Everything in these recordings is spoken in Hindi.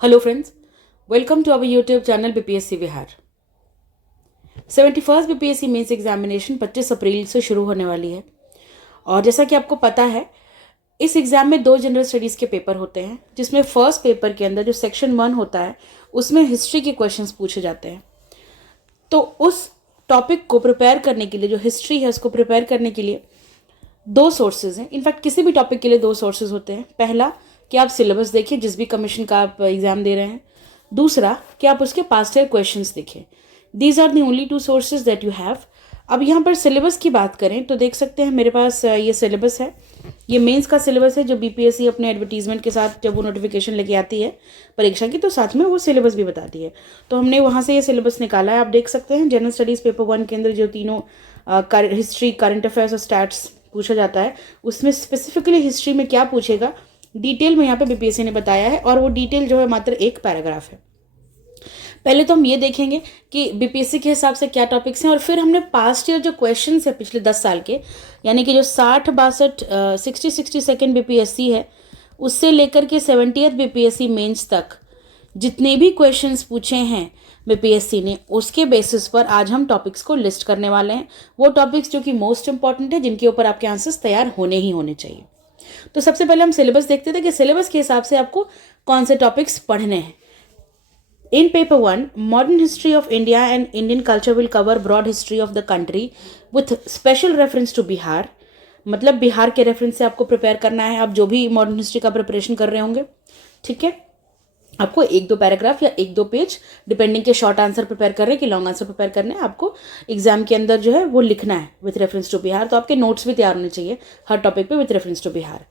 Hello friends, welcome to our YouTube channel BPSC Bihar. 71st BPSC mains examination 25 April से शुरू होने वाली है। और जैसा कि आपको पता है, इस एग्जाम में 2 जनरल स्टडीज़ के पेपर होते हैं, जिसमें फर्स्ट पेपर के अंदर जो सेक्शन 1 होता है उसमें हिस्ट्री के क्वेश्चंस पूछे जाते हैं। तो उस टॉपिक को प्रिपेयर करने के लिए, जो हिस्ट्री है उसको प्रिपेयर करने के लिए 2 सोर्सेज हैं। इनफैक्ट किसी भी टॉपिक के लिए 2 सोर्सेज होते हैं। पहला कि आप सिलेबस देखिए जिस भी कमीशन का आप एग्जाम दे रहे हैं। दूसरा कि आप उसके पास्ट ईयर क्वेश्चंस देखें। These are the only 2 sources that you have. अब यहाँ पर सिलेबस की बात करें तो देख सकते हैं मेरे पास ये सिलेबस है। ये मेंस का सिलेबस है जो बीपीएससी अपने एडवर्टीजमेंट के साथ जब वो नोटिफिकेशन लेके आती है परीक्षा की, तो साथ में वो सिलेबस भी बताती है। तो हमने वहाँ से ये सिलेबस निकाला है। आप देख सकते हैं जनरल स्टडीज़ पेपर 1 के अंदर जो तीनों हिस्ट्री, करंट अफेयर्स और स्टैट्स पूछा जाता है, उसमें स्पेसिफिकली हिस्ट्री में क्या पूछेगा डिटेल में यहाँ पे बीपीएससी ने बताया है। और वो डिटेल जो है मात्र 1 पैराग्राफ है। पहले तो हम ये देखेंगे कि बीपीएससी के हिसाब से क्या टॉपिक्स हैं, और फिर हमने पास्ट ईयर जो क्वेश्चंस है पिछले 10 साल के, यानी कि जो 60-62 सेकेंड बीपीएससी है उससे लेकर के 70th बीपीएससी मेंस तक जितने भी क्वेश्चंस पूछे हैं बीपीएससी ने, उसके बेसिस पर आज हम टॉपिक्स को लिस्ट करने वाले हैं। वो टॉपिक्स जो कि मोस्ट इंपॉर्टेंट है, जिनके ऊपर आपके आंसर्स तैयार होने ही होने चाहिए। तो सबसे पहले हम सिलेबस देखते थे कि सिलेबस के हिसाब से आपको कौन से टॉपिक्स पढ़ने हैं। In paper 1, modern history of India and Indian culture will cover broad history of the country with special reference to Bihar. मतलब बिहार के रेफरेंस से आपको प्रिपेयर करना है, आप जो भी मॉडर्न हिस्ट्री का प्रिपरेशन कर रहे होंगे। ठीक है, आपको 1-2 पैराग्राफ या 1-2 पेज डिपेंडिंग के शॉर्ट आंसर प्रिपेयर कर रहे हैं कि लॉन्ग आंसर प्रिपेयर करने हैं, आपको एग्जाम के अंदर जो है वो लिखना है विथ रेफरेंस टू बिहार। तो आपके नोट्स भी तैयार होने चाहिए हर टॉपिक पे with reference to Bihar.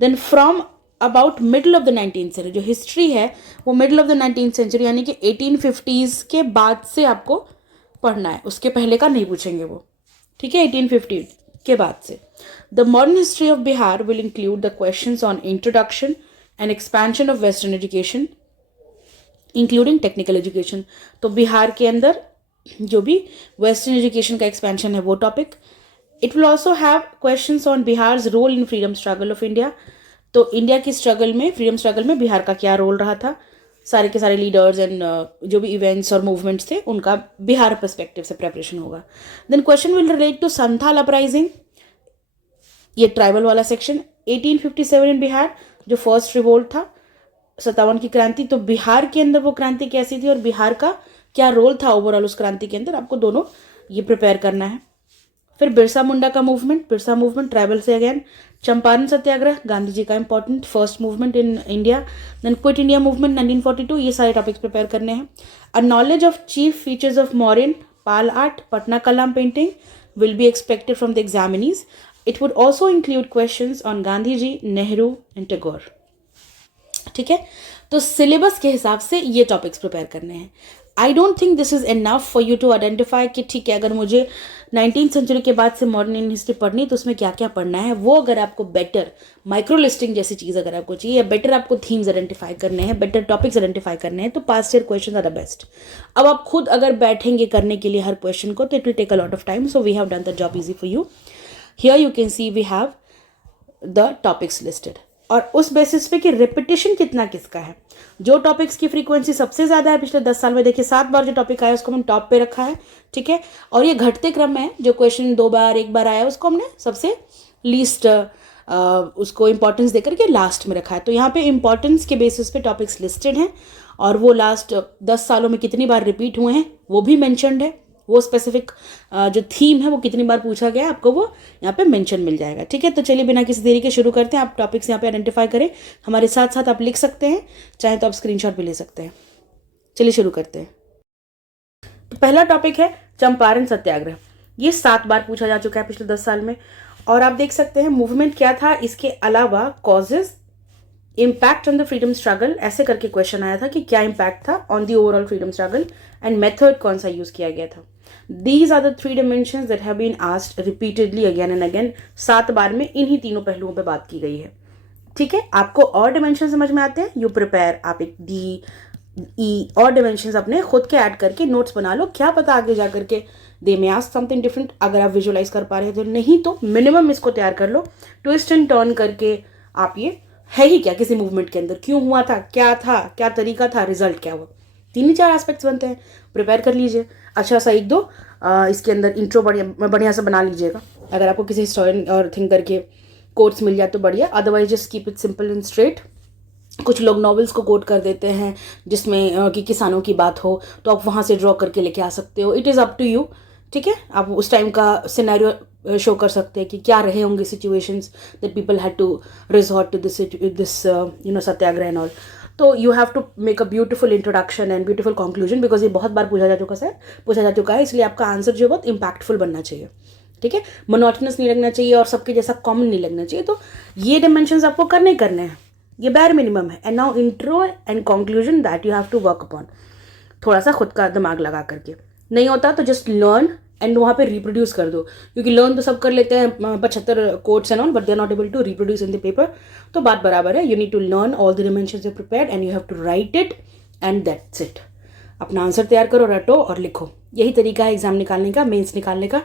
Then from about middle of the 19th century, जो हिस्ट्री है वो middle of the 19th century यानी कि 1850s के बाद से आपको पढ़ना है, उसके पहले का नहीं पूछेंगे वो। ठीक है, 1850 के बाद से। The modern history of Bihar will include the questions on introduction and expansion of western education including technical education. तो बिहार के अंदर जो भी वेस्टर्न एजुकेशन का एक्सपेंशन है वो topic. It will also have questions on Bihar's role in freedom struggle of India. तो इंडिया की स्ट्रगल में, फ्रीडम स्ट्रगल में बिहार का क्या रोल रहा था, सारे के सारे लीडर्स एंड जो भी इवेंट्स और मूवमेंट्स थे उनका बिहार पर्सपेक्टिव से प्रेपरेशन होगा। Then question will relate to Santhal uprising, ये ट्राइबल वाला सेक्शन। 1857 इन बिहार, जो फर्स्ट रिवोल्ट था, 57 की क्रांति। तो बिहार के अंदर वो क्रांति कैसी थी और बिहार का क्या रोल था ओवरऑल उस क्रांति के अंदर, आपको दोनों ये प्रिपेयर करना है। फिर बिरसा मुंडा का मूवमेंट, बिरसा मूवमेंट ट्राइबल से अगेन। चंपारण सत्याग्रह, गांधी जी का important first movement in India. Then quit India movement 1942, ये सारे टॉपिक्स प्रिपेयर करने हैं। A knowledge of chief features of modern Pala art, Patna Kalam painting will be expected from the examinees. It would also include questions on Gandhi ji, Nehru and Tagore. ठीक है, तो सिलेबस के हिसाब से ये टॉपिक्स प्रिपेयर करने हैं। I don't think this is enough for you to identify कि ठीक है, अगर मुझे 19th सेंचुरी के बाद से मॉडर्न इंडियन हिस्ट्री पढ़नी तो उसमें क्या क्या पढ़ना है। वो अगर आपको बेटर माइक्रो लिस्टिंग जैसी चीज़ अगर आपको चाहिए, या बेटर आपको थीम्स आइडेंटिफाई करने हैं, बेटर टॉपिक्स आइडेंटिफाई करने हैं, तो past year question are the best. अब आप खुद अगर बैठेंगे करने के लिए हर क्वेश्चन को, तो it will take a lot of time. So we have done the job easy for you. Here you can see we have the topics listed, और उस बेसिस पे कि रिपीटिशन कितना किसका है। जो टॉपिक्स की फ्रीक्वेंसी सबसे ज़्यादा है पिछले 10 साल में, देखिए 7 बार जो टॉपिक आया उसको हमने टॉप पे रखा है। ठीक है, और ये घटते क्रम में है, जो क्वेश्चन 2 बार 1 बार आया उसको हमने सबसे लीस्ट उसको इंपॉर्टेंस देकर के लास्ट में रखा है। तो यहाँ पे इंपॉर्टेंस के बेसिस पे टॉपिक्स लिस्टेड हैं, और वो लास्ट 10 सालों में कितनी बार रिपीट हुए हैं वो भी मैंशनड है। वो स्पेसिफिक जो थीम है वो कितनी बार पूछा गया है, आपको वो यहाँ पे मेंशन मिल जाएगा। ठीक है, तो चलिए बिना किसी देरी के शुरू करते हैं। आप टॉपिक्स यहाँ पे आइडेंटिफाई करें, हमारे साथ साथ आप लिख सकते हैं, चाहे तो आप स्क्रीनशॉट भी ले सकते हैं। चलिए शुरू करते हैं। तो पहला टॉपिक है चंपारण सत्याग्रह। ये 7 बार पूछा जा चुका है पिछले 10 साल में, और आप देख सकते हैं मूवमेंट क्या था, इसके अलावा causes, impact on the freedom struggle, ऐसे करके क्वेश्चन आया था कि क्या इम्पैक्ट था on the overall freedom struggle, and method कौन सा यूज किया गया था। These are the 3 dimensions that have been asked repeatedly again and again। 7 बार में इन्हीं तीनों पहलुओं पे बात की गई है। ठीक है, आपको और डिमेंशन समझ में आते हैं, यू प्रिपेयर, आप एक डी ई और डिमेंशन अपने खुद के ऐड करके नोट्स बना लो। क्या पता आगे जा करके दे में आस्क समथिंग डिफरेंट, अगर आप विजुअलाइज कर पा रहे हैं तो। नहीं तो मिनिमम इसको तैयार कर लो, ट्विस्ट एंड टर्न करके आप ये है ही क्या किसी मूवमेंट के अंदर, क्यों हुआ था, क्या तरीका था, रिजल्ट क्या हुआ, 3 ही 4 एस्पेक्ट्स बनते हैं। प्रिपेयर कर लीजिए अच्छा सा 1-2 इसके अंदर इंट्रो बढ़िया से बना लीजिएगा। अगर आपको किसी हिस्टोरियन और थिंकर के कोट्स मिल जाए तो बढ़िया, otherwise just keep it simple and straight. कुछ लोग नॉवेल्स को कोट कर देते हैं जिसमें कि किसानों की बात हो, तो आप वहाँ से ड्रॉ करके लेके आ सकते हो। It is up to you, ठीक है। आप उस टाइम का सिनेरियो शो कर सकते हैं कि क्या रहे होंगे situations that people had to resort to this satyagraha and all. तो you have to make a beautiful introduction and beautiful conclusion, because ये बहुत बार पूछा जा चुका है, इसलिए आपका आंसर जो है बहुत इम्पैक्टफुल बनना चाहिए, ठीक है। मोनोटोनस नहीं लगना चाहिए और सबके जैसा कॉमन नहीं लगना चाहिए। तो ये डायमेंशंस आपको करने हैं, ये बैर मिनिमम है। And now intro and conclusion that you have to work upon, थोड़ा सा खुद का दिमाग लगा करके। नहीं होता तो जस्ट लर्न एंड वहाँ पे रिप्रोड्यूस कर दो, क्योंकि लर्न तो सब कर लेते हैं 75 quotes and all, but they are not able to reproduce in the paper. तो बात बराबर है, you need to learn all the dimensions you prepared and you have to write it and that's it. अपना आंसर तैयार करो, रटो और लिखो। यही तरीका है एग्जाम निकालने का, मेंस निकालने का,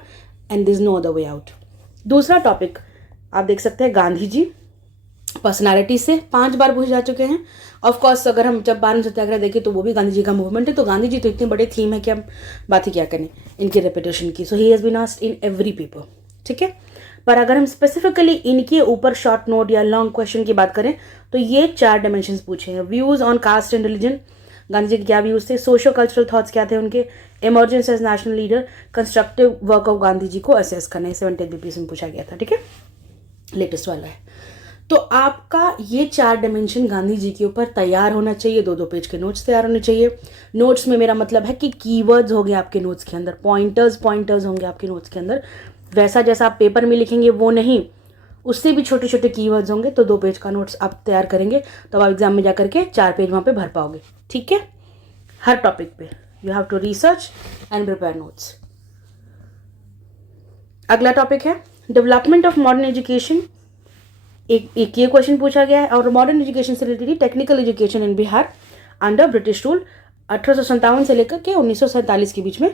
and this no other way out. दूसरा टॉपिक आप देख सकते हैं, गांधी जी पर्सनालिटी से 5 बार पूछे जा चुके हैं। ऑफ कोर्स अगर हम जब 12 सत्याग्रह देखें तो वो भी गांधी जी का मूवमेंट है, तो गांधी जी तो इतने बड़े थीम है कि हम बात ही क्या करें इनकी रेपिटेशन की। So he has been asked in every paper, ठीक है। पर अगर हम स्पेसिफिकली इनके ऊपर शॉर्ट नोट या लॉन्ग क्वेश्चन की बात करें तो ये 4 डायमेंशंस पूछे हैं। Views on caste and religion, Gandhi ji के क्या व्यूज थे, सोशो कल्चरल थॉट्स क्या थे उनके, emergence as national leader, constructive work of Gandhi ji को असेस करना, 70 बीपीएससी में पूछा गया था, ठीक है, लेटेस्ट वाला है। तो आपका ये 4 डायमेंशन गांधी जी के ऊपर तैयार होना चाहिए, 2-2 पेज के नोट्स तैयार होने चाहिए। नोट्स में मेरा मतलब है कि कीवर्ड्स होंगे आपके नोट्स के अंदर, पॉइंटर्स होंगे आपके नोट्स के अंदर, वैसा जैसा आप पेपर में लिखेंगे वो नहीं, उससे भी छोटे छोटे कीवर्ड्स होंगे। तो 2 पेज का नोट्स आप तैयार करेंगे तो आप एग्जाम में जा करके 4 पेज वहाँ पे भर पाओगे, ठीक है। हर टॉपिक पे you have to research and prepare notes. अगला टॉपिक है डेवलपमेंट ऑफ मॉडर्न एजुकेशन। एक ये क्वेश्चन पूछा गया है, और मॉडर्न एजुकेशन से related technical education in Bihar under British rule 1857 से लेकर के 1947 के बीच में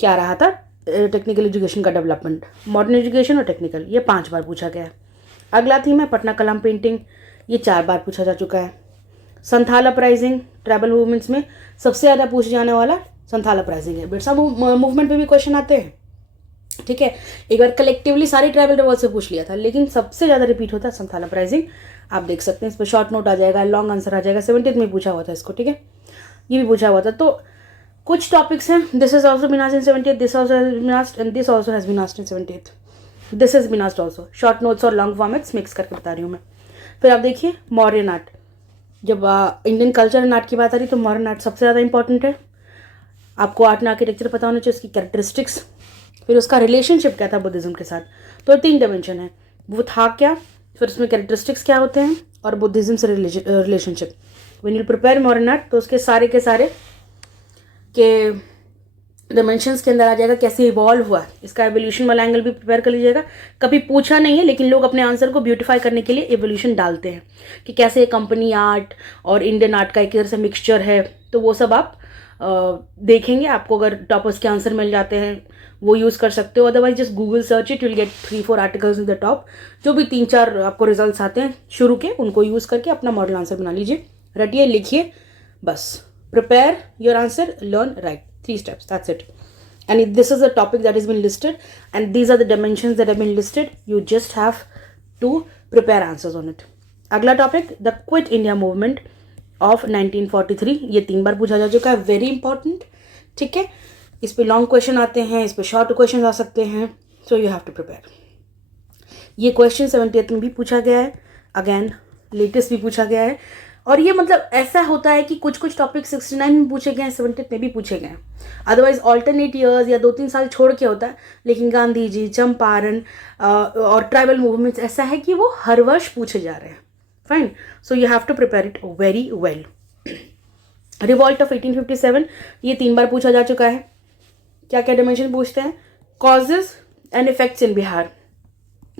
क्या रहा था टेक्निकल एजुकेशन का डेवलपमेंट, मॉडर्न एजुकेशन और टेक्निकल, ये 5 बार पूछा गया है। अगला थीम है पटना कलाम पेंटिंग, ये 4 बार पूछा जा चुका है। संथाल अपराइजिंग, ट्राइबल मूवमेंट्स में सबसे ज़्यादा पूछे जाने वाला संथाल अपराइजिंग है। बिरसा मूवमेंट पे भी क्वेश्चन आते हैं, ठीक है। एक बार कलेक्टिवली सारी ट्राइबल रिवॉल्ट से पूछ लिया था, लेकिन सबसे ज़्यादा रिपीट होता है संथाल अपराइजिंग। आप देख सकते हैं इस पर शॉर्ट नोट आ जाएगा, लॉन्ग आंसर आ जाएगा। 70th में पूछा हुआ था इसको, ठीक है, ये भी पूछा हुआ था। तो कुछ टॉपिक्स हैं, this is also been asked in 70th, this also has been asked and this also has been asked in 70th, this has been asked also. Short notes और लॉन्ग फॉर्मेट्स मिक्स करके बता रही हूँ मैं। फिर आप देखिए मॉडर्न आर्ट, जब इंडियन कल्चर एंड आर्ट की बात आ रही तो मॉडर्न आर्ट सबसे ज़्यादा इंपॉर्टेंट है। आपको आर्ट एंड आर्किटेक्चर पता होना चाहिए, उसकी कैरेक्टरिस्टिक्स, फिर उसका रिलेशनशिप क्या था बुद्धिज्म के साथ। तो 3 डायमेंशन है, वो था क्या, फिर उसमें कैरेक्टरिस्टिक्स क्या होते हैं, और बुद्धिज्म से relationship. When you prepare modern art तो उसके सारे के डायमेंशंस के अंदर आ जाएगा कैसे इवॉल्व हुआ, इसका एवोल्यूशन वाला एंगल भी प्रिपेयर कर लीजिएगा। कभी पूछा नहीं है, लेकिन लोग अपने आंसर को ब्यूटीफाई करने के लिए एवोल्यूशन डालते हैं कि कैसे कंपनी आर्ट और इंडियन आर्ट का एक तरह से मिक्सचर है। तो वो सब आप देखेंगे, आपको अगर टॉपर्स के आंसर मिल जाते हैं वो यूज़ कर सकते हो, otherwise just Google search it, you will get 3-4 articles in the top. जो भी 3-4 आपको रिजल्ट्स आते हैं शुरू के, उनको यूज़ करके अपना मॉडल आंसर बना लीजिए, रटिए, लिखिए, बस। Prepare your answer, learn, right, 3 steps, that's it. And this is a topic that has been listed, and these are the dimensions that have been listed. You just have to prepare answers on it. अगला topic, the quit India movement of 1943, ये 3 बार पूछा जा चुका है, वेरी इंपॉर्टेंट, ठीक है। इस पे लॉन्ग क्वेश्चन आते हैं, इस पे शॉर्ट क्वेश्चन आ सकते हैं, so you have to prepare. ये क्वेश्चन 70th में भी पूछा गया है, अगेन लेटेस्ट भी पूछा गया है। और ये मतलब ऐसा होता है कि कुछ टॉपिक 69 में पूछे गए हैं, 70th में भी पूछे गए हैं, अदरवाइज ऑल्टरनेट ईयर्स या 2-3 साल छोड़ के होता है। लेकिन गांधी जी, चंपारण और ट्राइबल मूवमेंट्स ऐसा है कि वो हर वर्ष पूछे जा रहे हैं, fine. So you have to prepare it very well. Revolt of 1857, ये 3 बार पूछा जा चुका है। क्या क्या डायमेंशन पूछते हैं, कॉजेज एंड इफेक्ट्स इन बिहार,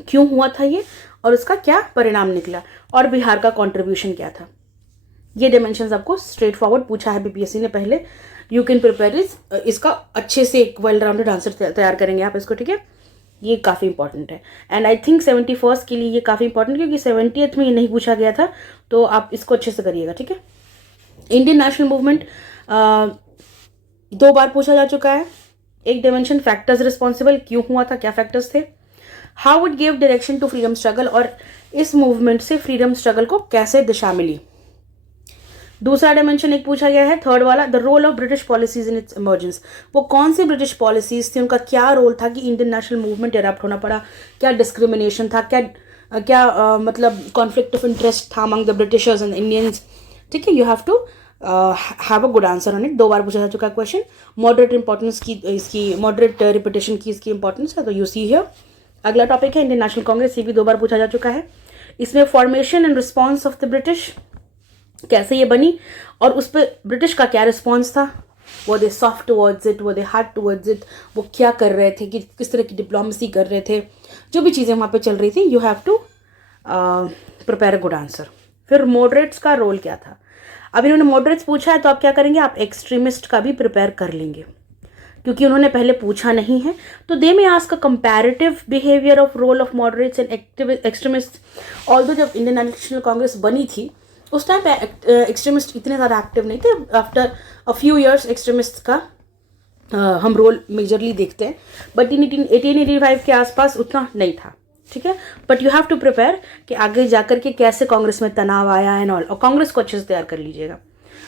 क्यों हुआ था ये और उसका क्या परिणाम निकला, और बिहार का कॉन्ट्रीब्यूशन क्या था। ये डायमेंशंस आपको स्ट्रेट फॉरवर्ड पूछा है बीपीएससी ने पहले, यू कैन प्रिपेयर इसका अच्छे से एक वेल राउंडेड आंसर तैयार करेंगे आप इसको, ठीक है। ये काफ़ी इंपॉर्टेंट है। एंड आई थिंक 71st के लिए ये काफ़ी इंपॉर्टेंट, क्योंकि 70th में ये नहीं पूछा गया था, तो आप इसको अच्छे से करिएगा, ठीक है। इंडियन नेशनल मूवमेंट 2 बार पूछा जा चुका है। एक डायमेंशन फैक्टर्स रिस्पॉन्सिबल, क्यों हुआ था, क्या फैक्टर्स थे। How it give direction to freedom struggle, और इस मूवमेंट से फ्रीडम स्ट्रगल को कैसे दिशा मिली। दूसरा डायमेंशन एक पूछा गया है, थर्ड वाला, the role of British policies in its emergence. वो कौन सी ब्रिटिश पॉलिसीज थी, उनका क्या रोल था कि इंडियन नेशनल मूवमेंट एडॉप्ट होना पड़ा, क्या डिस्क्रिमिनेशन था, क्या मतलब कॉन्फ्लिक्ट ऑफ इंटरेस्ट था among the Britishers and Indians, ठीक है। You have to have a good answer on it. 2 बार पूछा जा चुका है क्वेश्चन। मॉडरेट इंपॉर्टेंस की इसकी, मॉडरेट रिपीटेशन की इसकी इंपॉर्टेंस है, तो यू सी हियर। अगला टॉपिक है इंडियन नेशनल कांग्रेस, ये भी 2 बार पूछा जा चुका है। इसमें formation and response of the British, कैसे ये बनी और उस पर ब्रिटिश का क्या रिस्पॉन्स था, वो दे सॉफ्ट टुवर्ड्स इट, वो दे हार्ड टुवर्ड्स इट, वो क्या कर रहे थे, कि किस तरह की डिप्लोमेसी कर रहे थे, जो भी चीज़ें वहाँ पे चल रही थी। You have to prepare a good answer. फिर मॉडरेट्स का रोल क्या था। अब इन्होंने मॉडरेट्स पूछा है, तो आप क्या करेंगे, आप एक्सट्रीमिस्ट का भी प्रिपेयर कर लेंगे, क्योंकि उन्होंने पहले पूछा नहीं है। तो they may ask a comparative behaviour of role of moderates and extremist. Although जब इंडियन नेशनल कांग्रेस बनी थी उस टाइम पे एक्सट्रीमिस्ट इतने ज़्यादा एक्टिव नहीं थे। After a few years extremist का हम रोल मेजरली देखते हैं, बट इन 1885 के आसपास उतना नहीं था, ठीक है। But you have to prepare कि आगे जाकर के कैसे कांग्रेस में तनाव आया एंड ऑल, और कांग्रेस को अच्छे से तैयार कर लीजिएगा।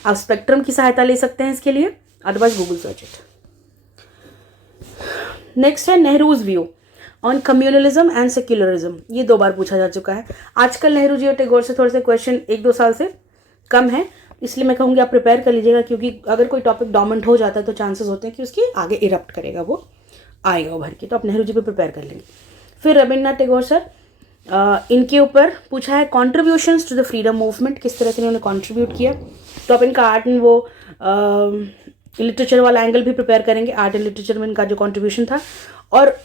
आप स्पेक्ट्रम की सहायता ले सकते हैं इसके लिए, otherwise Google search it. Next है Nehru's view on communalism and secularism, ये 2 बार पूछा जा चुका है। आजकल नेहरू जी और टैगोर से थोड़े से क्वेश्चन 1-2 साल से कम है, इसलिए मैं कहूँगी आप प्रिपेयर कर लीजिएगा, क्योंकि अगर कोई टॉपिक डोमिनेंट हो जाता है तो चांसेस होते हैं कि उसके आगे इरप्ट करेगा, वो आएगा उभर के, तो आप नेहरू जी पे प्रिपेयर कर लेंगे। फिर रविन्द्रनाथ टैगोर सर, इनके ऊपर पूछा है contributions to the freedom movement, किस तरह से इन्होंने कॉन्ट्रीब्यूट किया। तो आप इनका आर्ट एंड वो लिटरेचर वाला एंगल भी प्रिपेयर करेंगे, आर्ट एंड लिटरेचर में इनका जो कॉन्ट्रीब्यूशन था, और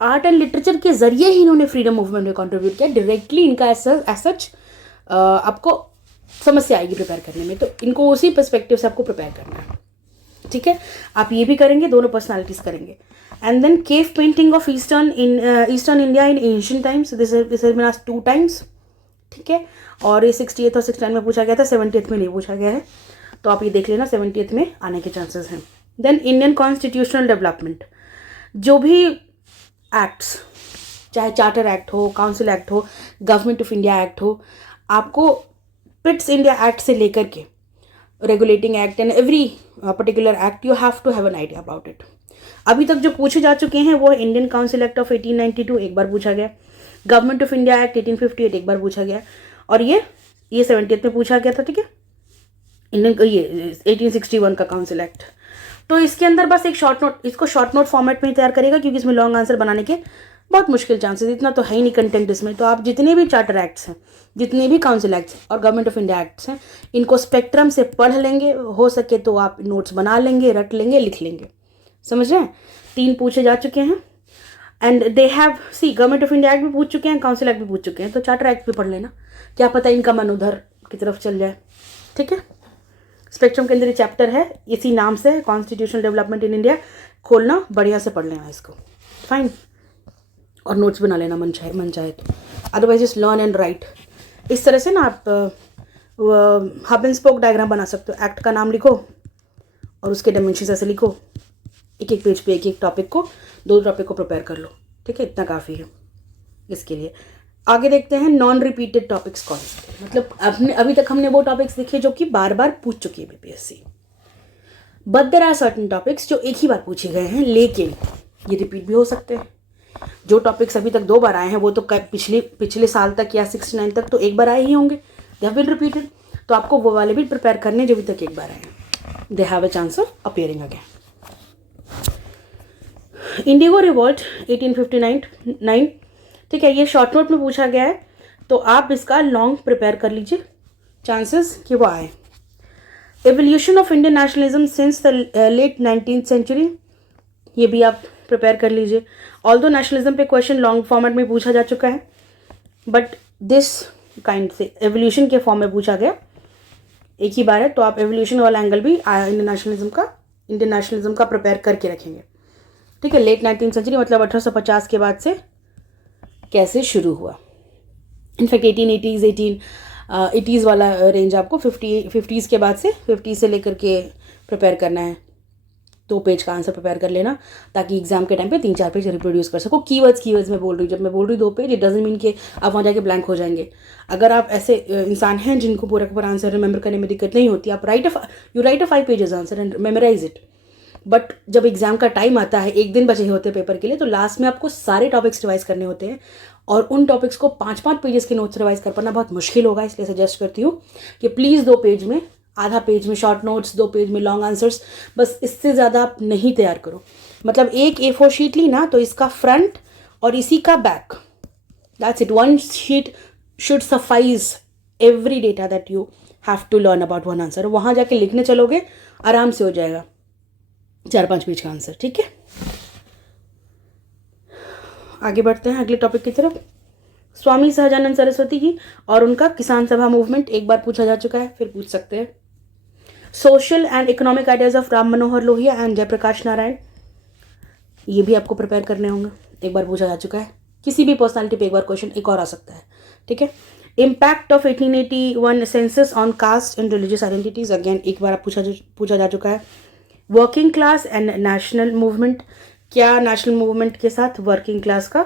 आर्ट एंड लिटरेचर के जरिए ही इन्होंने फ्रीडम मूवमेंट में कंट्रीब्यूट किया। डायरेक्टली इनका एज आपको समस्या आएगी प्रिपेयर करने में, तो इनको उसी पर्सपेक्टिव से आपको प्रिपेयर करना है, ठीक है। आप ये भी करेंगे, दोनों पर्सनालिटीज करेंगे। And then cave painting of eastern India in ancient times, this has been asked 2 times, ठीक है। और ये 68th और 69 में पूछा गया था, 70th में नहीं पूछा गया है, तो आप ये देख लेना, 70th में आने के चांसेस हैं। देन इंडियन कॉन्स्टिट्यूशनल डेवलपमेंट, जो भी एक्ट्स, चाहे चार्टर एक्ट हो, काउंसिल एक्ट हो, गवर्नमेंट ऑफ इंडिया एक्ट हो, आपको पिट्स इंडिया एक्ट से लेकर के regulating act and every particular act you have to have an idea about it. अभी तक जो पूछे जा चुके हैं वो इंडियन काउंसिल एक्ट ऑफ 1892 एक बार पूछा गया, गवर्नमेंट ऑफ इंडिया एक्ट 1858 एक बार पूछा गया, और ये 70th में पूछा गया था, ठीक है। इंडियन ये 1861 का काउंसिल एक्ट। तो इसके अंदर बस एक शॉर्ट नोट, इसको शॉर्ट नोट फॉर्मेट में ही तैयार करेगा, क्योंकि इसमें लॉन्ग आंसर बनाने के बहुत मुश्किल चांसेस, इतना तो है ही नहीं कंटेंट इसमें। तो आप जितने भी चार्टर एक्ट्स हैं, जितने भी काउंसिल एक्ट्स और गवर्नमेंट ऑफ इंडिया एक्ट्स हैं, इनको स्पेक्ट्रम से पढ़ लेंगे, हो सके तो आप नोट्स बना लेंगे, रट लेंगे, लिख लेंगे, समझ रहे हैं। 3 पूछे जा चुके हैं and they have see, government of India act भी पूछ चुके हैं, काउंसिल एक्ट भी पूछ चुके हैं, तो चार्टर एक्ट भी पढ़ लेना, क्या पता इनका मन उधर की तरफ चल जाए, ठीक है। स्पेक्ट्रम के अंदर ये चैप्टर है, इसी नाम से है, कॉन्स्टिट्यूशनल डेवलपमेंट इन इंडिया, खोलना, बढ़िया से पढ़ लेना इसको, फाइन, और नोट्स बना लेना मन चाहे तो, otherwise is learn and right. इस तरह से ना आप हब एंड स्पोक डायग्राम बना सकते हो, एक्ट का नाम लिखो और उसके डायमेंशंस ऐसे लिखो, एक पेज पे एक टॉपिक को, 2 टॉपिक को प्रिपेयर कर लो, ठीक है, इतना काफ़ी है इसके लिए। आगे देखते हैं नॉन रिपीटेड टॉपिक्स कौन से, मतलब अभी तक हमने वो टॉपिक्स देखे जो कि बार बार पूछ चुकी है BPSC, but there are certain topics जो एक ही बार पूछे गए हैं, लेकिन ये रिपीट भी हो सकते हैं। जो टॉपिक्स अभी तक 2 बार आए हैं वो तो पिछले साल तक या 69 तक तो एक बार आए ही होंगे, दे हैव बीन रिपीटेड, तो आपको वो वाले भी प्रिपेयर करने जो अभी तक एक बार आए हैं, they have a chance of appearing again. Indigo revolt 1859, ठीक है, ये शॉर्ट नोट में पूछा गया है, तो आप इसका लॉन्ग प्रिपेयर कर लीजिए, चांसेस कि वो आए। Evolution of Indian nationalism since the late 19th century, ये भी आप प्रिपेयर कर लीजिए। ऑल्दो नेशनलिज्म पे क्वेश्चन लॉन्ग फॉर्मेट में पूछा जा चुका है, बट दिस काइंड से एवोल्यूशन के फॉर्म में पूछा गया, एक ही बार है, तो आप एवोल्यूशन वाला एंगल भी इंडियन नेशनलिज्म का प्रिपेयर करके रखेंगे। ठीक है, लेट 19th सेंचुरी मतलब 1850 के बाद से कैसे शुरू हुआ। इनफैक्ट 1880s वाला रेंज आपको 50s के बाद से 50 से लेकर के प्रिपेयर करना है। 2 पेज का आंसर प्रिपेयर कर लेना ताकि एग्जाम के टाइम पे 3-4 पेज रिप्रोड्यूस कर सको। कीवर्ड्स में बोल रही हूँ, जब मैं बोल रही हूँ 2 पेज, इट डजंट मीन कि आप वहाँ जाके ब्लैंक हो जाएंगे। अगर आप ऐसे इंसान हैं जिनको पूरा का पूरा आंसर रिमेंबर करने में दिक्कत नहीं होती, आप you write a 5 pages answer and memorise it. But जब एग्जाम का टाइम आता है, 1 दिन बचे होते हैं पेपर के लिए, तो लास्ट में आपको सारे टॉपिक्स रिवाइज करने होते हैं और उन टॉपिक्स को 5-5 पेजेस के नोट्स रिवाइज कर पाना बहुत मुश्किल होगा। इसलिए सजेस्ट करती हूँ कि प्लीज़ 2 पेज में, आधा पेज में शॉर्ट नोट्स, 2 पेज में लॉन्ग आंसर्स, बस इससे ज़्यादा आप नहीं तैयार करो। मतलब एक A4 शीट ली ना, तो इसका फ्रंट और इसी का back, that's it. 1 sheet should suffice every data that you have to learn about 1 answer. वहाँ जाके लिखने चलोगे, आराम से हो जाएगा 4-5 पेज का आंसर। ठीक है, आगे बढ़ते हैं अगले टॉपिक की तरफ। स्वामी सहजानंद सरस्वती जी और उनका किसान सभा मूवमेंट एक बार पूछा जा चुका है, फिर पूछ सकते हैं। Social and economic ideas of Ram Manohar Lohia and Jayaprakash Narayan, ये भी आपको प्रिपेयर करने होंगे, एक बार पूछा जा चुका है। किसी भी पर्सनालिटी पे एक बार क्वेश्चन एक और आ सकता है। ठीक है, impact of 1881 census on caste and religious identities, again एक बार पूछा जा चुका है। Working class and national movement, क्या नेशनल मूवमेंट के साथ वर्किंग क्लास का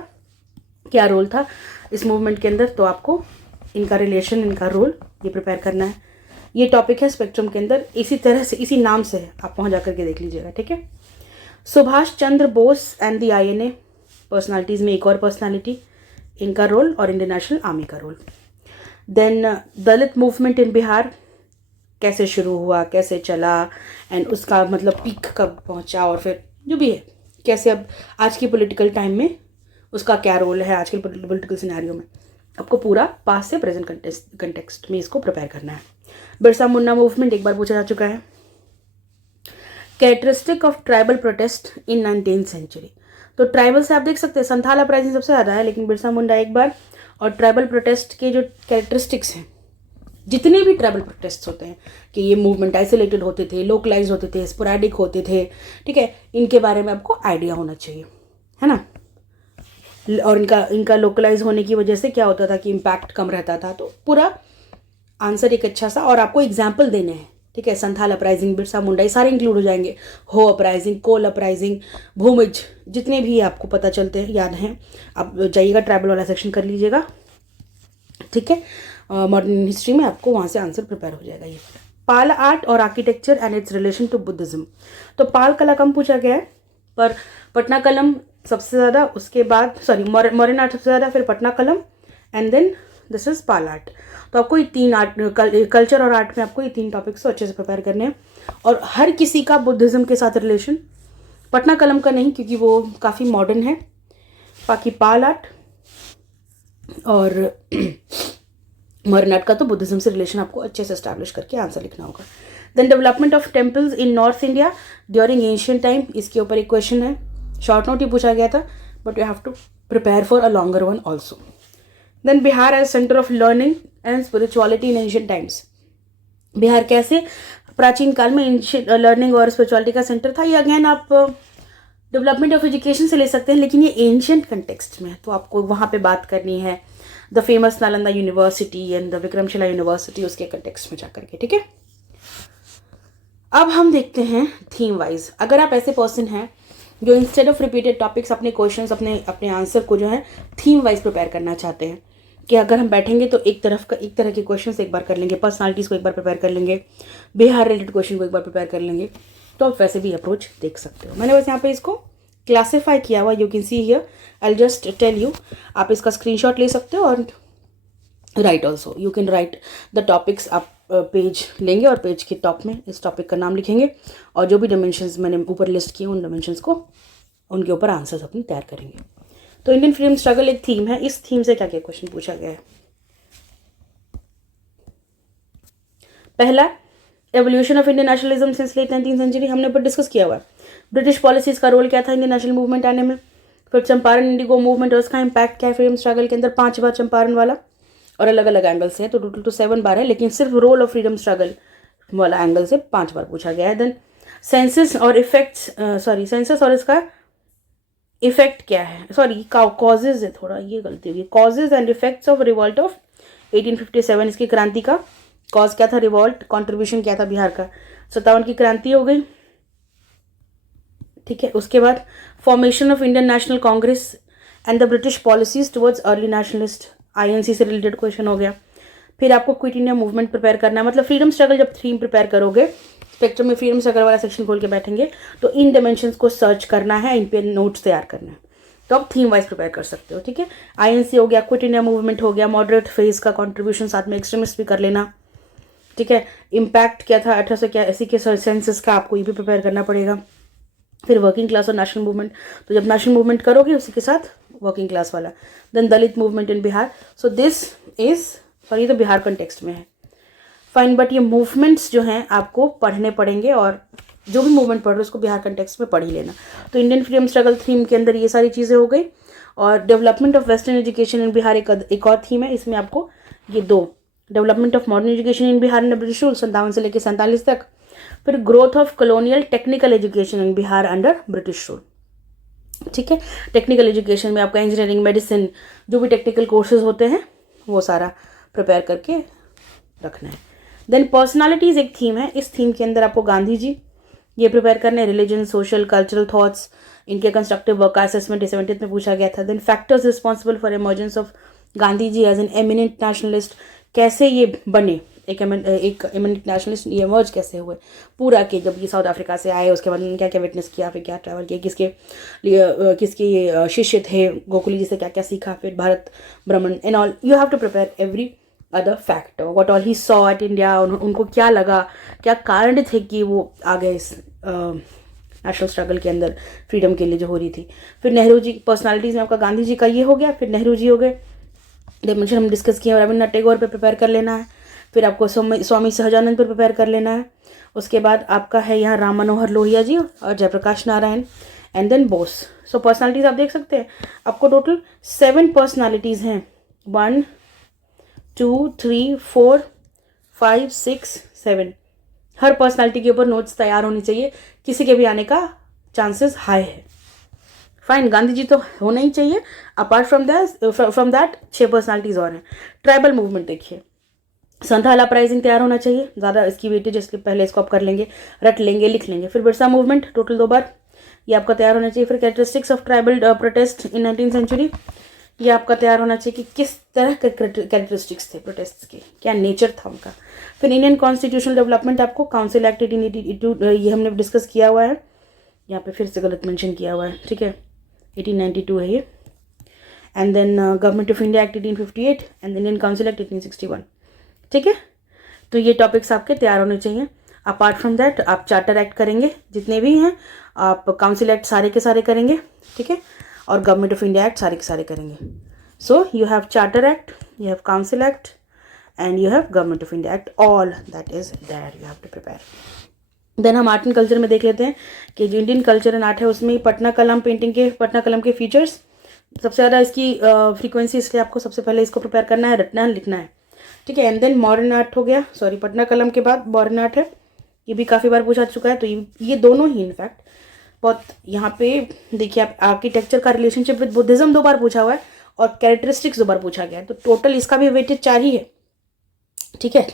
क्या रोल था इस मूवमेंट के अंदर, तो आपको इनका रिलेशन, इनका रोल ये प्रिपेयर करना है। ये टॉपिक है स्पेक्ट्रम के अंदर, इसी तरह से, इसी नाम से है, आप वहाँ जाकर के देख लीजिएगा। ठीक है, Subhash Chandra Bose and the INA, personalities में एक और पर्सनालिटी, इनका रोल और इंडियन नेशनल आर्मी का role. Then Dalit movement in Bihar, कैसे शुरू हुआ, कैसे चला, एंड उसका मतलब पीक कब पहुँचा, और फिर जो भी है कैसे अब आज की पॉलिटिकल टाइम में उसका क्या रोल है, आज के पॉलिटिकल सिनेरियो में, आपको पूरा पास्ट से प्रेजेंट कंटेक्स्ट में इसको प्रिपेयर करना है। बिरसा मुंडा मूवमेंट एक बार पूछा जा चुका है। Characteristic of tribal protest in 19th century, तो ट्राइबल से आप देख सकते हैं संथाल अपराइजिंग सबसे ज़्यादा है, लेकिन बिरसा मुंडा एक बार, और ट्राइबल प्रोटेस्ट के जो कैरेक्टरिस्टिक्स हैं, जितने भी ट्राइबल प्रोटेस्ट होते हैं कि ये मूवमेंट आइसोलेटेड होते थे, लोकलाइज होते थे, स्पोरेडिक होते थे, ठीक है, इनके बारे में आपको आइडिया होना चाहिए, है ना। और इनका लोकलाइज होने की वजह से क्या होता था कि इम्पैक्ट कम रहता था। तो पूरा आंसर एक अच्छा सा, और आपको एग्जाम्पल देने हैं। ठीक है, संथाल अपराइजिंग, बिरसा मुंडा, ये सारे इंक्लूड हो जाएंगे। हो अपराइजिंग, कोल अपराइजिंग, भूमिज, जितने भी आपको पता चलते हैं, याद हैं, आप जाइएगा ट्राइबल वाला सेक्शन कर लीजिएगा। ठीक है, मॉडर्न हिस्ट्री में आपको वहाँ से आंसर प्रिपेयर हो जाएगा। ये पाल आर्ट और architecture and its relation to Buddhism, तो पाल कला कम पूछा गया है, पर पटना कलम सबसे ज़्यादा, उसके बाद मॉडर्न आर्ट सबसे ज़्यादा, फिर Patna Kalam, and then this is Pala art. तो आपको ये 3 आर्ट, कल्चर और आर्ट में आपको ये 3 टॉपिक्स को अच्छे से प्रिपेयर करने हैं। और हर किसी का बुद्धिज़्म के साथ रिलेशन, पटना कलम का नहीं क्योंकि वो काफ़ी मॉडर्न है, बाकी पाल आर्ट और मॉडर्न आर्ट का तो बुद्धिज़्म से रिलेशन आपको अच्छे से एस्टैब्लिश करके आंसर लिखना होगा। Then development of temples in north India during ancient time, इसके ऊपर एक क्वेश्चन है, शॉर्ट नोट ही पूछा गया था, but you have to prepare for a longer one also. Then Bihar as centre of learning and spirituality in ancient times, Bihar कैसे प्राचीन काल में लर्निंग और स्पिरिचुअलिटी का सेंटर था। ये अगेन आप डेवलपमेंट ऑफ एजुकेशन से ले सकते हैं, लेकिन ये एंशिएंट कंटेक्स्ट में है, तो आपको वहाँ पे बात करनी है the famous Nalanda university and the Vikramshila university, उसके कंटेक्स्ट में जाकर के। ठीक है, अब हम देखते हैं थीम वाइज। अगर आप ऐसे पर्सन हैं जो इंस्टेड ऑफ रिपीटेड टॉपिक्स अपने क्वेश्चंस, अपने आंसर को जो है थीम वाइज प्रिपेयर करना चाहते हैं, कि अगर हम बैठेंगे तो एक तरह के क्वेश्चंस एक बार कर लेंगे, पर्सनालिटीज़ को एक बार प्रिपेयर कर लेंगे, बिहार रिलेटेड क्वेश्चन को एक बार प्रिपेयर कर लेंगे, तो आप वैसे भी अप्रोच देख सकते हो। मैंने बस यहाँ पे इसको क्लासीफाई किया हुआ, you can see here, I just tell you, आप इसका स्क्रीनशॉट ले सकते हो और write also, you can write the topics. आप पेज लेंगे और पेज के टॉप में इस टॉपिक का नाम लिखेंगे और जो भी डायमेंशंस मैंने ऊपर लिस्ट किए उन डायमेंशंस को, उनके ऊपर आंसर्स अपने तैयार करेंगे। तो इंडियन फ्रीडम स्ट्रगल एक थीम है, इस थीम से क्या क्या क्वेश्चन पूछा गया है। पहला, evolution of Indian nationalism since late 19th century, हमने ऊपर डिस्कस किया हुआ है। ब्रिटिश पॉलिसीज का रोल क्या था इंडियन नेशनल मूवमेंट आने में। फिर चंपारण इंडिगो मूवमेंट और उसका इम्पैक्ट क्या है फ्रीडम स्ट्रगल के अंदर, 5 बार चंपारण वाला, और अलग अलग एंगल से है, तो टोटल तो 7 बार है, लेकिन सिर्फ रोल ऑफ फ्रीडम स्ट्रगल वाला एंगल से 5 बार पूछा गया है। देन सेंसस और इफेक्ट्स, सेंसस और इसका इफेक्ट क्या है, सॉरी कॉजेज है, थोड़ा ये गलती होगी, causes and effects of revolt of 1857। इसकी क्रांति का कॉज क्या था, रिवॉल्ट, कंट्रीब्यूशन क्या था बिहार का, 57 की क्रांति हो गई। ठीक है, उसके बाद formation of Indian National Congress and the British policies towards early nationalist, INC से रिलेटेड क्वेश्चन हो गया। फिर आपको क्विट इंडिया मूवमेंट प्रिपेयर करना है, मतलब फ्रीडम स्ट्रगल जब थीम प्रिपेयर करोगे, स्पेक्ट्रम में फ्रीडम स्ट्रगल वाला सेक्शन खोल के बैठेंगे तो इन डायमेंशंस को सर्च करना है, इन पे नोट्स तैयार करना है, तो आप थीम वाइज प्रिपेयर कर सकते हो। ठीक है, आईएनसी हो गया, क्विट इंडिया मूवमेंट हो गया, मॉडरेट फेज का कंट्रीब्यूशन, साथ में एक्सट्रीमिस्ट भी कर लेना। ठीक है, इम्पैक्ट क्या था 1881 के सेंसस का, आपको ये भी प्रिपेयर करना पड़ेगा। फिर वर्किंग क्लास और नेशनल मूवमेंट, तो जब नेशनल मूवमेंट करोगे उसी के साथ वर्किंग क्लास वाला। Then Dalit movement in Bihar, so this is, sorry तो बिहार कंटेक्स्ट में है, फाइन, बट ये मूवमेंट्स जो हैं आपको पढ़ने पड़ेंगे, और जो भी मूवमेंट पढ़ रहे हो उसको बिहार कंटेक्स्ट में पढ़ ही लेना। तो इंडियन फ्रीडम स्ट्रगल थीम के अंदर ये सारी चीज़ें हो गई। और development of western education in Bihar एक और थीम है, इसमें आपको ये दो, development of modern education in Bihar in British rule 57 से लेकर 47 तक, फिर growth of colonial technical education in Bihar under British rule. ठीक है, टेक्निकल एजुकेशन में आपका इंजीनियरिंग, मेडिसिन, जो भी टेक्निकल कोर्सेज होते हैं वो सारा प्रिपेयर करके रखना है। देन पर्सनालिटीज एक थीम है, इस थीम के अंदर आपको गांधी जी ये प्रिपेयर करना है, रिलीजन, सोशल, कल्चरल थॉट्स, इनके कंस्ट्रक्टिव वर्क का असेसमेंट 70 में पूछा गया था। Then factors responsible for emergence of Gandhi ji as an eminent nationalist, कैसे ये बने एक एमिनेंट नेशनलिस्ट, ये इमर्ज कैसे हुए पूरा के, जब ये साउथ अफ्रीका से आए उसके बाद उन्होंने क्या क्या विटनेस किया, फिर क्या ट्रैवल किया, किसके लिए किसके शिष्य थे, गोकुली जी से क्या क्या सीखा, फिर भारत भ्रमण and all. You have to prepare every other factor, what all he saw at India, उनको क्या लगा, क्या कारण थे कि वो आ गए इस नेशनल स्ट्रगल के अंदर, फ्रीडम के लिए जो हो रही थी। फिर नेहरू जी, पर्सनालिटीज़ में आपका गांधी जी का ये हो गया, फिर नेहरू जी हो गए, डायमेंशन हम डिस्कस किए, रविन्द्रनाथ टैगोर पे प्रिपेयर कर लेना है, फिर आपको स्वामी सहजानंद पर प्रिपेयर कर लेना है। उसके बाद आपका है यहाँ राम मनोहर लोहिया जी और Jayaprakash Narayan, and then Bose. So personalities आप देख सकते हैं, आपको टोटल 7 पर्सनालिटीज़ हैं, 1 2 3 4 5 6 7। हर पर्सनालिटी के ऊपर नोट्स तैयार होनी चाहिए, किसी के भी आने का चांसेस हाई है। फाइन, गांधी जी तो होना ही चाहिए। अपार्ट फ्रॉम दैट 6 पर्सनालिटीज़ और हैं। ट्राइबल मूवमेंट देखिए, संथाल अपराइजिंग तैयार होना चाहिए, ज़्यादा इसकी वेटेज, इसके पहले इसको आप कर लेंगे, रट लेंगे, लिख लेंगे। फिर बिरसा मूवमेंट टोटल 2 बार, ये आपका तैयार होना चाहिए। फिर characteristics of tribal protest in 19th century, ये आपका तैयार होना चाहिए कि किस तरह के कैरेक्टरिस्टिक्स थे प्रोटेस्ट के, क्या नेचर था उनका। फिर इंडियन कॉन्स्टिट्यूशनल डेवलपमेंट, आपको काउंसिल एक्ट 1882, ये हमने डिस्कस किया हुआ है, यहाँ पे फिर से गलत मेंशन किया हुआ है, ठीक है, 1892 है ये। And then government of India act 1858 and Indian council act 1861। ठीक है, तो ये टॉपिक्स आपके तैयार होने चाहिए। अपार्ट फ्रॉम दैट आप चार्टर एक्ट करेंगे, जितने भी हैं, आप काउंसिल एक्ट सारे के सारे करेंगे, ठीक है, और गवर्नमेंट ऑफ इंडिया एक्ट सारे के सारे करेंगे। So you have charter act, you have council act and you have government of India act, all that is there, you have to prepare. Then हम आर्ट एंड कल्चर में देख लेते हैं कि जो इंडियन कल्चर एंड आर्ट है उसमें पटना कलम पेंटिंग के, पटना कलम के फीचर्स सबसे ज़्यादा, इसकी फ्रीक्वेंसी, इसलिए आपको सबसे पहले इसको प्रिपेयर करना है, रटना है, लिखना है, ठीक है। एंड देन मॉडर्न आर्ट हो गया, सॉरी पटना कलम के बाद मॉडर्न आर्ट है, ये भी काफ़ी बार पूछा चुका है, तो ये दोनों ही इनफैक्ट बहुत, यहाँ पे देखिए आप आर्किटेक्चर का रिलेशनशिप विद बुद्धिज्म 2 बार पूछा हुआ है और कैरेक्टरिस्टिक्स 2 बार पूछा गया है, तो टोटल इसका भी वेटेज 4 ही है, ठीक है,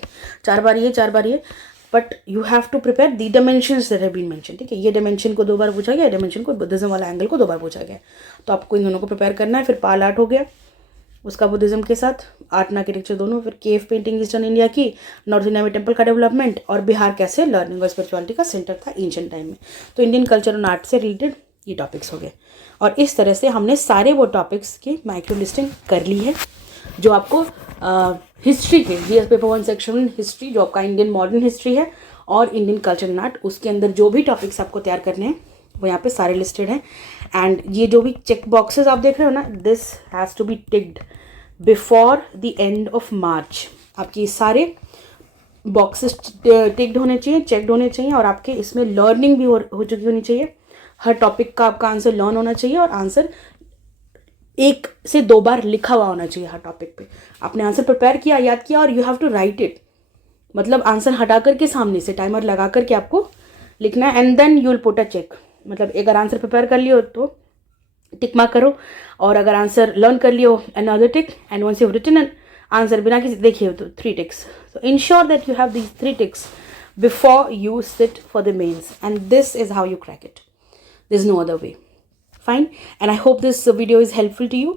4 बार ये 4 बार ये, but you have to prepare the dimensions that have been mention, ठीक है। ये डायमेंशन को 2 बार पूछा गया, डायमेंशन को बुद्धिज्म वाला एंगल को 2 बार पूछा गया, तो आपको इन दोनों को प्रिपेयर करना है। फिर पाल आर्ट हो गया, उसका बुद्धिज्म के साथ, आर्ट एंड आर्किटेक्चर दोनों। फिर केव पेंटिंग ईस्टर्न इंडिया की, नॉर्थ इंडिया में टेम्पल का डेवलपमेंट, और बिहार कैसे लर्निंग और स्पिरिचुअलिटी का सेंटर था एंशिएंट टाइम में। तो इंडियन कल्चर और आर्ट से रिलेटेड ये टॉपिक्स हो गए, और इस तरह से हमने सारे वो टॉपिक्स की माइक्रो लिस्टिंग कर ली है जो आपको हिस्ट्री के जीएस पेपर 1 सेक्शन हिस्ट्री, जो आपका इंडियन मॉडर्न हिस्ट्री है, और इंडियन कल्चर एंड आर्ट, उसके अंदर जो भी टॉपिक्स आपको तैयार करने हैं वो यहाँ पे सारे लिस्टेड हैं। एंड ये जो भी चेक बॉक्सेस आप देख रहे हो ना, this has to be ticked before the end of March. आपके सारे बॉक्सेस टिक्ड होने चाहिए, चेकड होने चाहिए, और आपके इसमें लर्निंग भी हो चुकी होनी चाहिए। हर टॉपिक का आपका आंसर लर्न होना चाहिए, और आंसर 1 से 2 बार लिखा हुआ होना चाहिए हर टॉपिक पे। आपने आंसर प्रिपेयर किया, याद किया, और you have to write it, मतलब आंसर हटा करके सामने से टाइमर लगा करके आपको लिखना है। And then you will put a check, मतलब अगर आंसर प्रिपेयर कर लियो तो टिक मार्क करो, और अगर आंसर लर्न कर लियो another tick, and once you have written an answer बिना किसी देखिए तो 3 ticks. So ensure that you have these 3 ticks before you sit for the mains, and this is how you crack it. There's no other way. Fine. And I hope this video is helpful to you,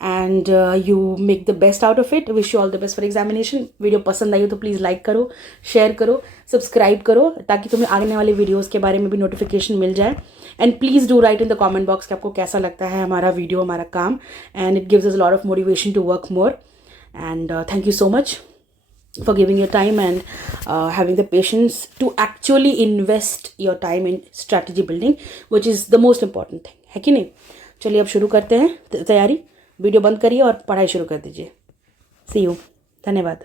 and you make the best out of it. Wish you all the best for examination. Video पसंद आई हो तो प्लीज़ लाइक करो, शेयर करो, सब्सक्राइब करो, ताकि तुम्हें आने वाले वीडियोस के बारे में भी नोटिफिकेशन मिल जाए. And please do write in the comment box कि आपको कैसा लगता है हमारा वीडियो, हमारा काम, and it gives us lot of motivation to work more. And thank you so much for giving your time and having the patience to actually invest your time in strategy building, which is the most important thing, है कि नहीं. चलिए अब शुरू करते हैं तैयारी. वीडियो बंद करिए और पढ़ाई शुरू कर दीजिए. सी यू. धन्यवाद.